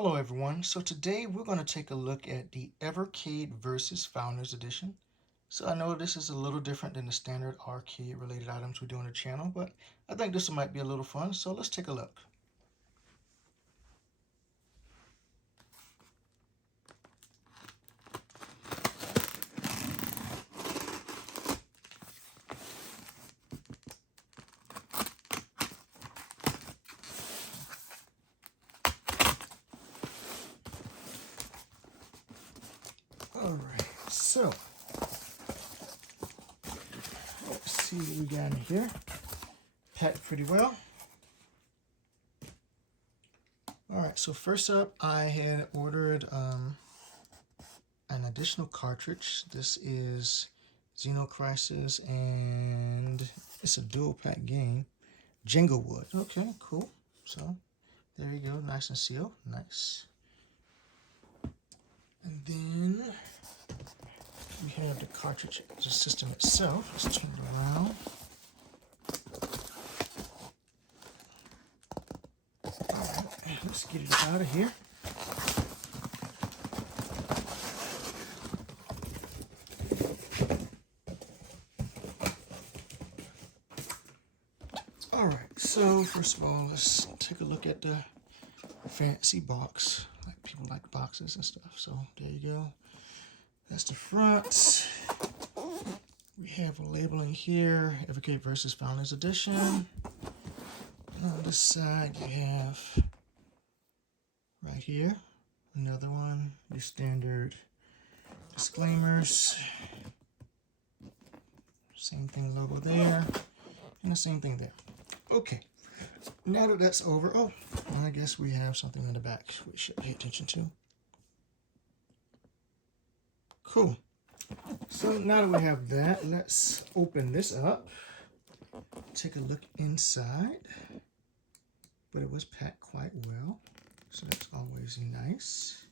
Hello everyone, so today we're going to take a look at the Evercade versus Founders Edition. So I know this is a little different than the standard arcade related items we do on the channel, but I think this might be a little fun, so let's take a look. Alright, so let's see what we got in here. Packed pretty well. Alright, so first up I had ordered an additional cartridge. This is Xeno Crisis and it's a dual pack game. Jinglewood. Okay, cool. So there you go, nice and sealed. Nice. And then we have the cartridge, the system itself. Let's turn it around. Alright, let's get it out of here. Alright, so first of all, let's take a look at the fancy box. Like people like boxes and stuff. So there you go. That's the front. We have a labeling here, Evercade versus Founders Edition. And on this side you have right here another one, your standard disclaimers. Same thing logo there, and the same thing there. Okay, now that that's over, oh, I guess we have something in the back we should pay attention to. Cool. So now that we have that, let's open this up. Take a look inside. But it was packed quite well, so that's always nice.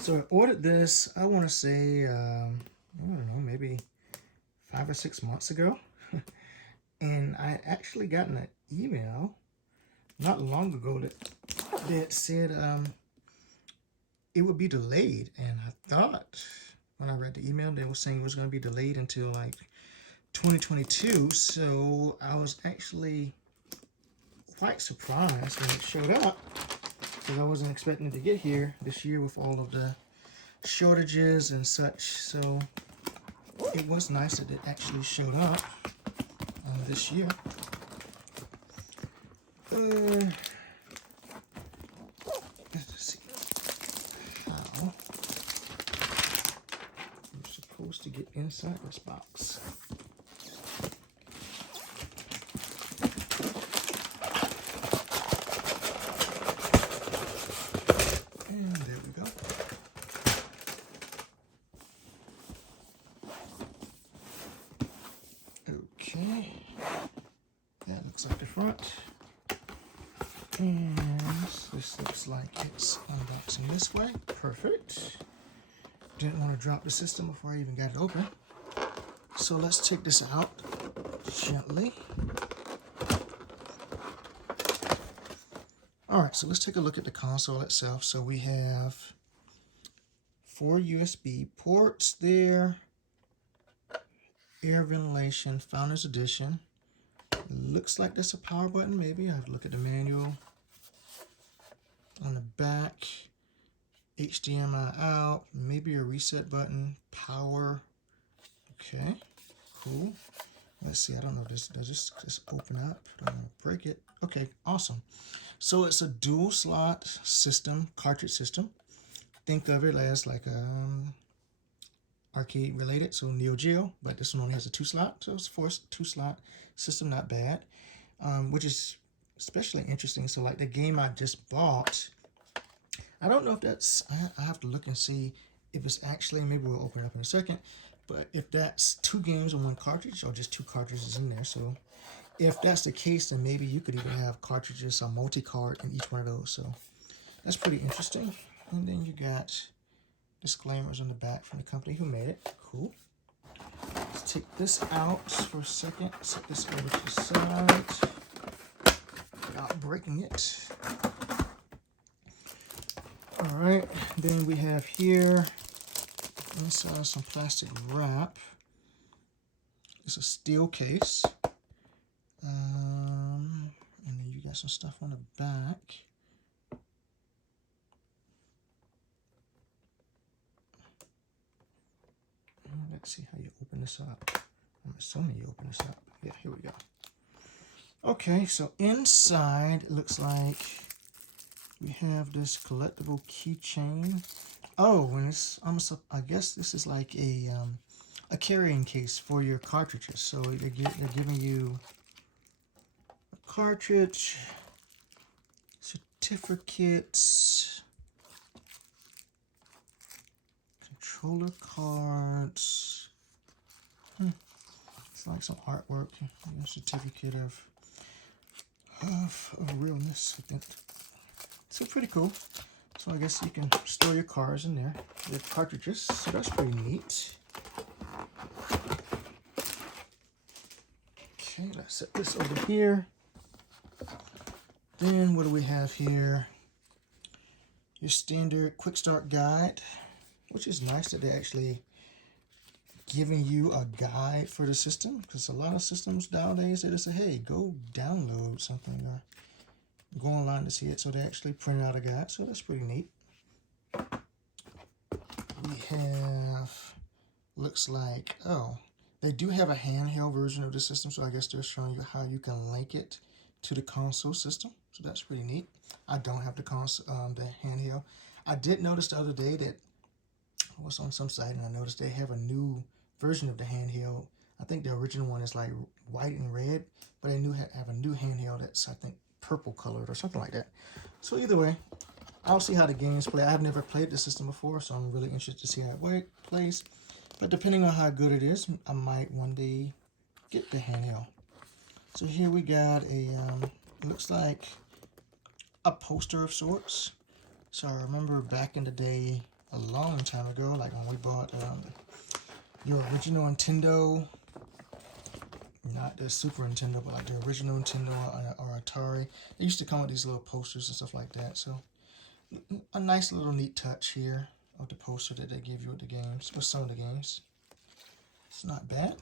So I ordered this, I want to say, I don't know, maybe 5 or 6 months ago. And I actually gotten an email not long ago that said it would be delayed. And I thought, when I read the email, they were saying it was going to be delayed until like 2022. So I was actually quite surprised when it showed up, because I wasn't expecting it to get here this year with all of the shortages and such. So it was nice that it actually showed up this year. Let's see how I'm supposed to get inside this box. And there we go. Okay. That looks like the front. And this looks like it's unboxing this way. Perfect. Didn't want to drop the system before I even got it open. So let's take this out gently. Alright, so let's take a look at the console itself. So we have 4 USB ports there. Air ventilation, Founders Edition. Looks like there's a power button, maybe. I have to look at the manual. On the back, HDMI out, maybe a reset button, power. Okay, cool. Let's see, I don't know if this, does this just open up? I don't want to break it. Okay, awesome. So it's a dual slot system, cartridge system. Think of it as like arcade related, so neo-geo, but this one only has a 2-slot, so it's forced 2-slot system, not bad. Which is especially interesting. So like the game I just bought, I don't know if that's, I have to look and see if it's actually, maybe we'll open it up in a second, but if that's 2 games on 1 cartridge or just 2 cartridges in there. So if that's the case, then maybe you could even have cartridges or multi-card in each one of those. So that's pretty interesting. And then you got disclaimers on the back from the company who made it. Cool. Let's take this out for a second. Set this over to the side without breaking it. All right, then we have here inside some plastic wrap. It's a steel case. And then you got some stuff on the back. Let's see how you open this up. I'm assuming you open this up. Yeah, here we go. Okay, so inside it looks like we have this collectible keychain. Oh, and it's almost, I guess this is like a carrying case for your cartridges. So they're giving you a cartridge, certificates, controller cards. It's like some artwork, a certificate of realness, I think. So pretty cool. So I guess you can store your cards in there, your cartridges. So that's pretty neat. Okay, let's set this over here. Then what do we have here? Your standard quick start guide, which is nice that they're actually giving you a guide for the system, because a lot of systems nowadays they just say, hey, go download something or go online to see it. So they actually printed out a guide, so that's pretty neat. We have, looks like, oh, they do have a handheld version of the system, so I guess they're showing you how you can link it to the console system. So that's pretty neat. I don't have the handheld. I did notice the other day that I was on some site and I noticed they have a new version of the handheld. I think the original one is like white and red, but they have a new handheld that's, I think, purple colored or something like that. So either way, I'll see how the games play. I've never played the system before, so I'm really interested to see how it plays. But depending on how good it is, I might one day get the handheld. So here we got a, looks like a poster of sorts. So I remember back in the day, a long time ago, like when we bought your original Nintendo, not the Super Nintendo, but like the original Nintendo or Atari, they used to come with these little posters and stuff like that. So a nice little neat touch here of the poster that they give you with the games, with some of the games. It's not bad.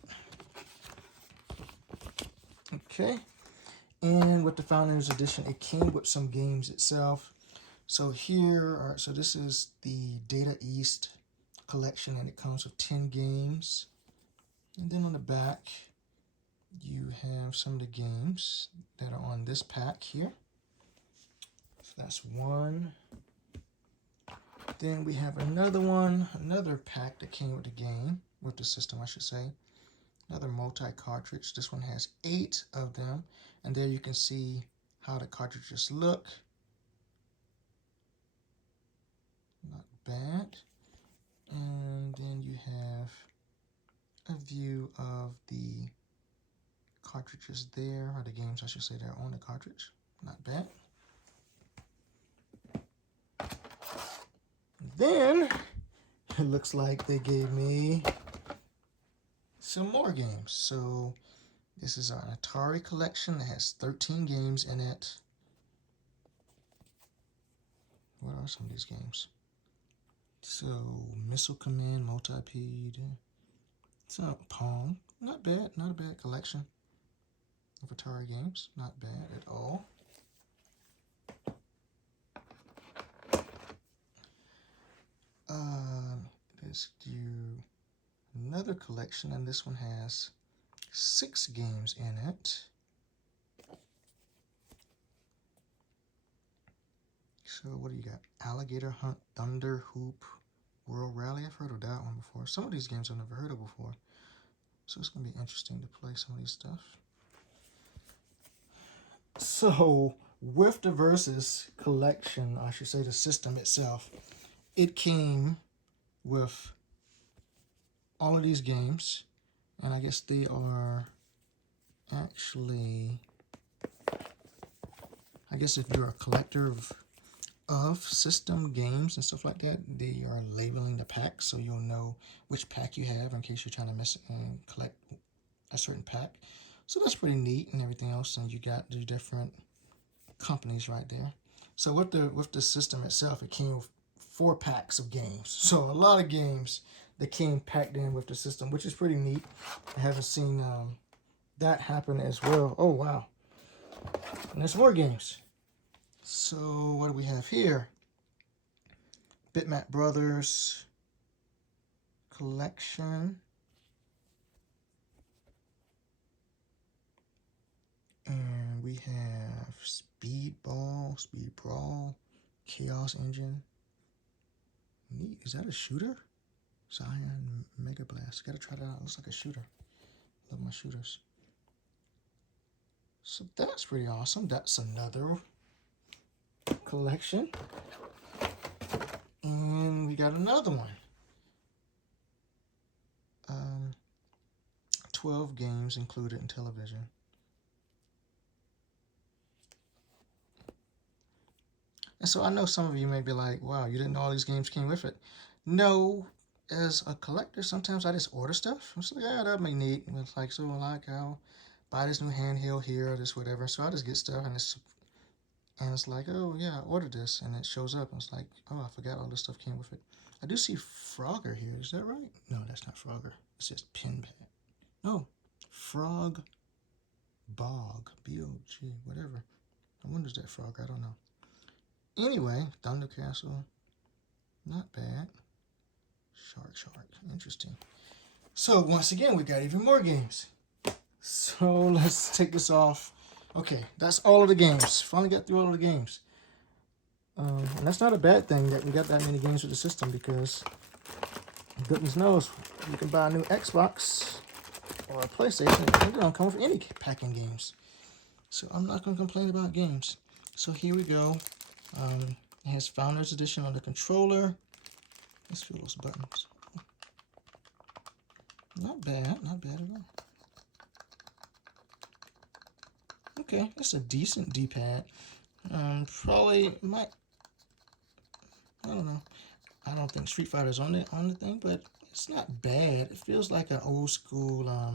Okay, and with the Founders Edition, it came with some games itself. So here, all right, so this is the Data East collection, and it comes with 10 games. And then on the back, you have some of the games that are on this pack here. So that's one. Then we have another one, another pack that came with the game, with the system, I should say. Another multi-cartridge. This one has 8 of them. And there you can see how the cartridges look. Not bad. And then you have a view of the cartridges there, or the games I should say that are on the cartridge. Not bad. Then it looks like they gave me some more games. So this is an Atari Collection that has 13 games in it. What are some of these games? So Missile Command, Multipede. It's not Pong. Not bad. Not a bad collection of Atari games. Not bad at all. Let's do another collection, and this one has 6 games in it. So what do you got? Alligator Hunt, Thunder Hoop, World Rally. I've heard of that one before. Some of these games I've never heard of before. So it's going to be interesting to play some of these stuff. So with the Versus collection, I should say the system itself, it came with all of these games, and I guess they are actually, I guess if you're a collector of system games and stuff like that, they are labeling the pack so you'll know which pack you have in case you're trying to miss and collect a certain pack. So that's pretty neat and everything else, and you got the different companies right there. So with the system itself, it came with 4 packs of games. So a lot of games that came packed in with the system, which is pretty neat. I haven't seen that happen as well. Oh, wow. And there's more games. So what do we have here? Bitmap Brothers Collection. And we have Speedball, Speed Brawl, Chaos Engine. Neat. Is that a shooter? Zion Mega Blast. Gotta try that out. Looks like a shooter. Love my shooters. So that's pretty awesome. That's another collection. And we got another one. 12 games included in television. And so I know some of you may be like, wow, you didn't know all these games came with it. No, as a collector, sometimes I just order stuff. I'm just like, yeah, that'd be neat. And it's like, so like, I'll buy this new handheld here or this whatever. So I just get stuff and it's like, oh yeah, I ordered this, and it shows up and it's like, oh, I forgot all this stuff came with it. I do see Frogger here. Is that right? No, that's not Frogger. It says Pinbat. No, Frog Bog, B-O-G, whatever. I wonder is that Frog? I don't know. Anyway, Thunder Castle, not bad. Shark, interesting. So once again, we got even more games. So let's take this off. Okay, that's all of the games. Finally got through all of the games. And that's not a bad thing that we got that many games with the system, because goodness knows you can buy a new Xbox or a PlayStation and they don't come with any packing games. So I'm not going to complain about games. So here we go. It has Founders Edition on the controller. Let's feel those buttons. Not bad at all. Okay, it's a decent D-pad. Probably might, I don't know. I don't think Street Fighter's on the thing, but it's not bad. It feels like an old school, I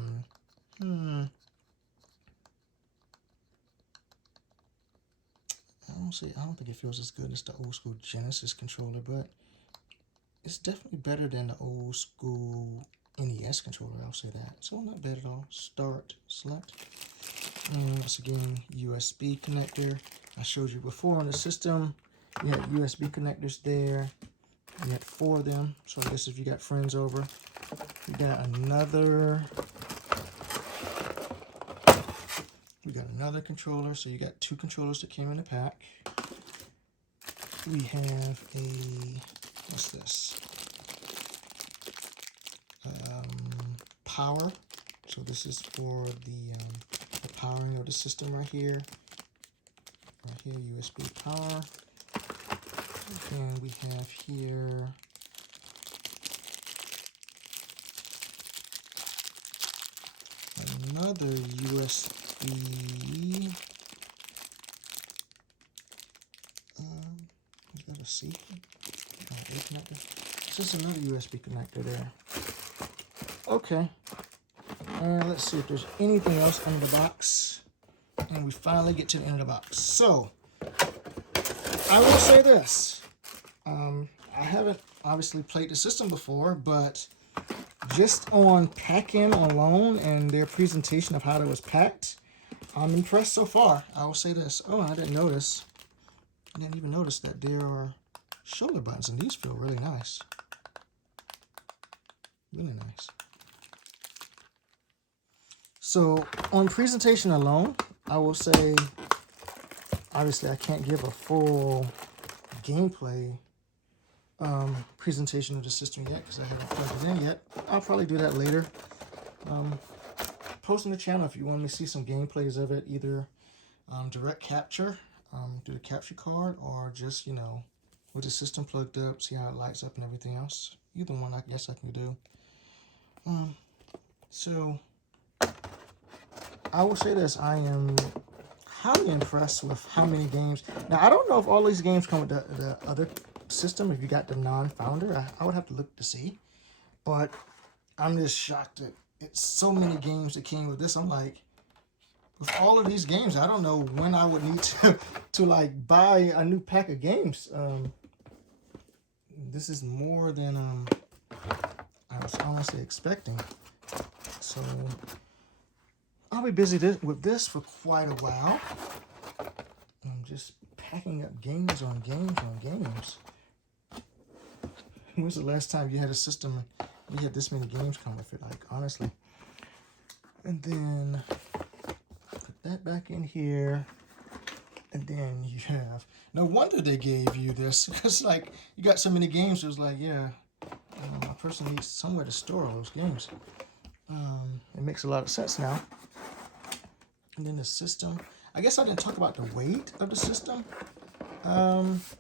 don't think it feels as good as the old school Genesis controller, but it's definitely better than the old school NES controller, I'll say that. So not bad at all. Start, select. And once again, USB connector. I showed you before on the system, you had USB connectors there. You had 4 of them. So I guess if you got friends over, we got another controller. So you got 2 controllers that came in the pack. We have what's this? Power. So this is for the powering of the system right here. Right here, USB power. And we have here another USB. Is that a C? Oh, A connector. Just another USB connector there. Okay. Let's see if there's anything else under the box. And we finally get to the end of the box. So, I will say this. I haven't obviously played the system before, but just on pack-in alone and their presentation of how it was packed, I'm impressed so far. I will say this. Oh, I didn't even notice that there are shoulder buttons, and these feel really nice. Really nice. So on presentation alone, I will say, obviously I can't give a full gameplay presentation of the system yet because I haven't plugged it in yet. I'll probably do that later. Post on the channel if you want me to see some gameplays of it, either direct capture through the capture card, or just, you know, with the system plugged up, see how it lights up and everything else. Either one I guess I can do. So I will say this, I am highly impressed with how many games. Now, I don't know if all these games come with the other system, if you got the non-founder. I would have to look to see. But I'm just shocked that it's so many games that came with this. I'm like, with all of these games, I don't know when I would need to like buy a new pack of games. this is more than I was honestly expecting. So I'll be busy with this for quite a while. I'm just packing up games on games on games. When's the last time you had a system and you had this many games come with it? Like, honestly. And then put that back in here. And then you have, no wonder they gave you this. It's like, you got so many games, it was like, yeah, a person needs somewhere to store all those games. It makes a lot of sense now. And then the system. I guess I didn't talk about the weight of the system. Let's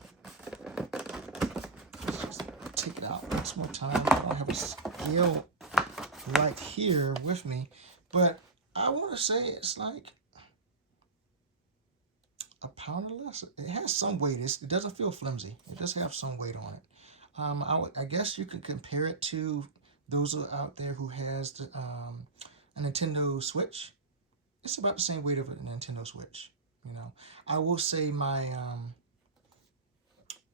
just take it out one more time. I don't have a scale right here with me. But I want to say it's like a pound or less. It has some weight. It doesn't feel flimsy. It does have some weight on it. I guess you could compare it to those out there who has a Nintendo Switch. It's about the same weight of a Nintendo Switch. You know, I will say my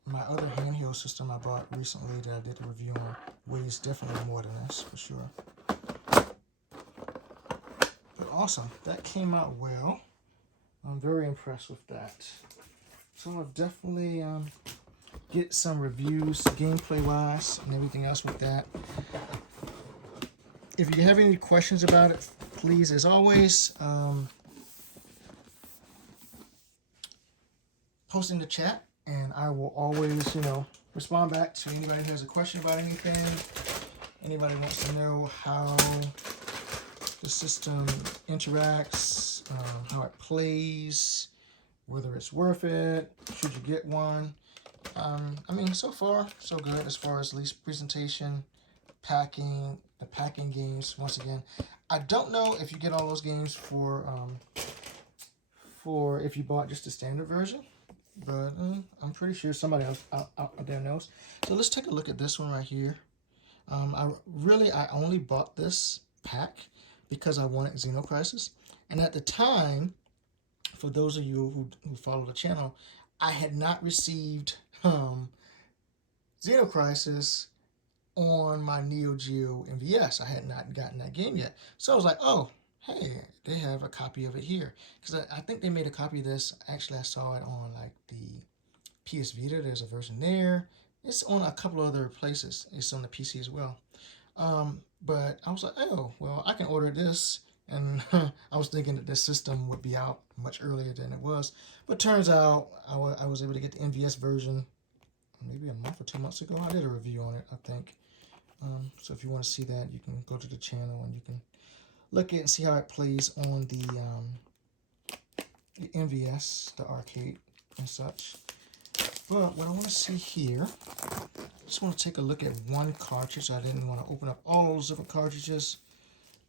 my other handheld system I bought recently that I did a review on weighs definitely more than this for sure. But awesome, that came out well. I'm very impressed with that. So I'll definitely get some reviews, gameplay wise, and everything else with that. If you have any questions about it, please, as always, post in the chat, and I will always, respond back to anybody who has a question about anything. Anybody wants to know how the system interacts, how it plays, whether it's worth it, should you get one. I mean, so far, so good as far as at least presentation, packing, the packing games. Once again, I don't know if you get all those games for if you bought just the standard version, but I'm pretty sure somebody else out there knows. So let's take a look at this one right here. I only bought this pack because I wanted Xeno Crisis, and at the time, for those of you who follow the channel, I had not received Xeno Crisis on my neo-geo MVS. I had not gotten that game yet. So I was like, oh, hey, they have a copy of it here. Because I think they made a copy of this. Actually, I saw it on like the PS Vita. There's a version there. It's on a couple of other places. It's on the PC as well. But I was like, oh, well, I can order this. And I was thinking that this system would be out much earlier than it was. But turns out I was able to get the MVS version maybe a month or 2 months ago. I did a review on it, I think. So if you want to see that, you can go to the channel and you can look at it and see how it plays on the MVS, the arcade and such. But what I want to see here, I just want to take a look at one cartridge. I didn't want to open up all those different cartridges.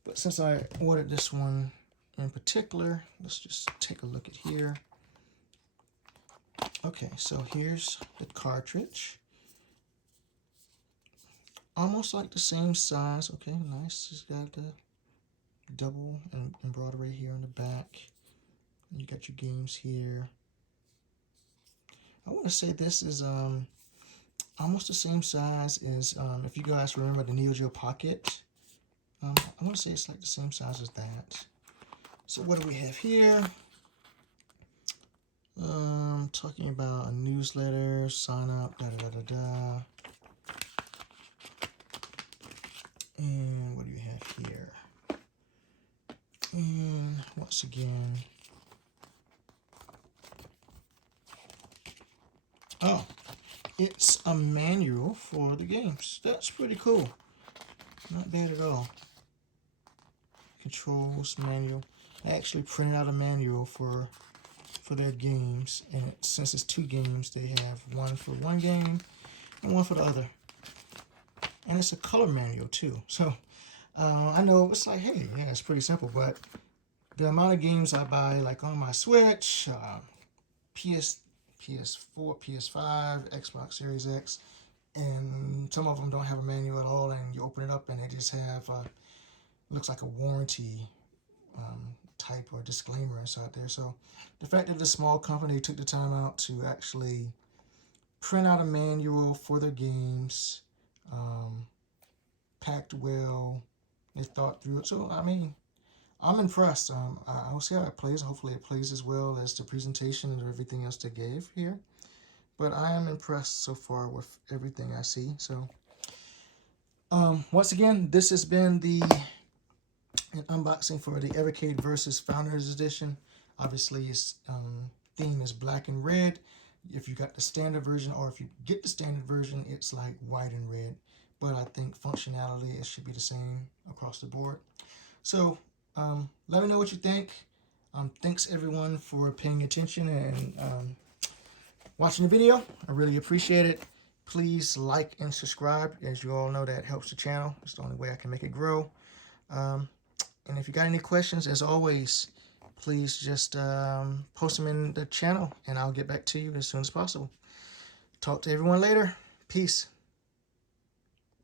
But since I ordered this one in particular, let's just take a look at here. Okay, so here's the cartridge. Almost like the same size. Okay, nice. It's got the double embroidery here on the back. You got your games here. I want to say this is almost the same size as, if you guys remember the neo-geo Pocket. I want to say it's like the same size as that. So what do we have here? Talking about a newsletter, sign up, da-da-da-da-da. And what do you have here? And once again, oh, it's a manual for the games. That's pretty cool. Not bad at all. Controls manual. I actually printed out a manual for their games, and since it's 2 games, they have one for one game and one for the other. And it's a color manual too. So I know it's like, hey, yeah, it's pretty simple, but the amount of games I buy, like on my Switch, PS4, PS5, Xbox Series X, and some of them don't have a manual at all, and you open it up and they just have looks like a warranty type or disclaimer inside there. So the fact that this small company took the time out to actually print out a manual for their games, packed well. They thought through it. So, I mean, I'm impressed. I'll see how it plays. Hopefully it plays as well as the presentation and everything else they gave here. But I am impressed so far with everything I see. So, once again, this has been an unboxing for the Evercade versus Founders Edition. Obviously, its theme is black and red. If you got the standard version, or if you get the standard version, it's like white and red. But I think functionality, it should be the same across the board. So let me know what you think. Thanks everyone for paying attention and watching the video. I really appreciate it. Please like and subscribe. As you all know, that helps the channel. It's the only way I can make it grow. And if you got any questions, as always, please just post them in the channel and I'll get back to you as soon as possible. Talk to everyone later. Peace.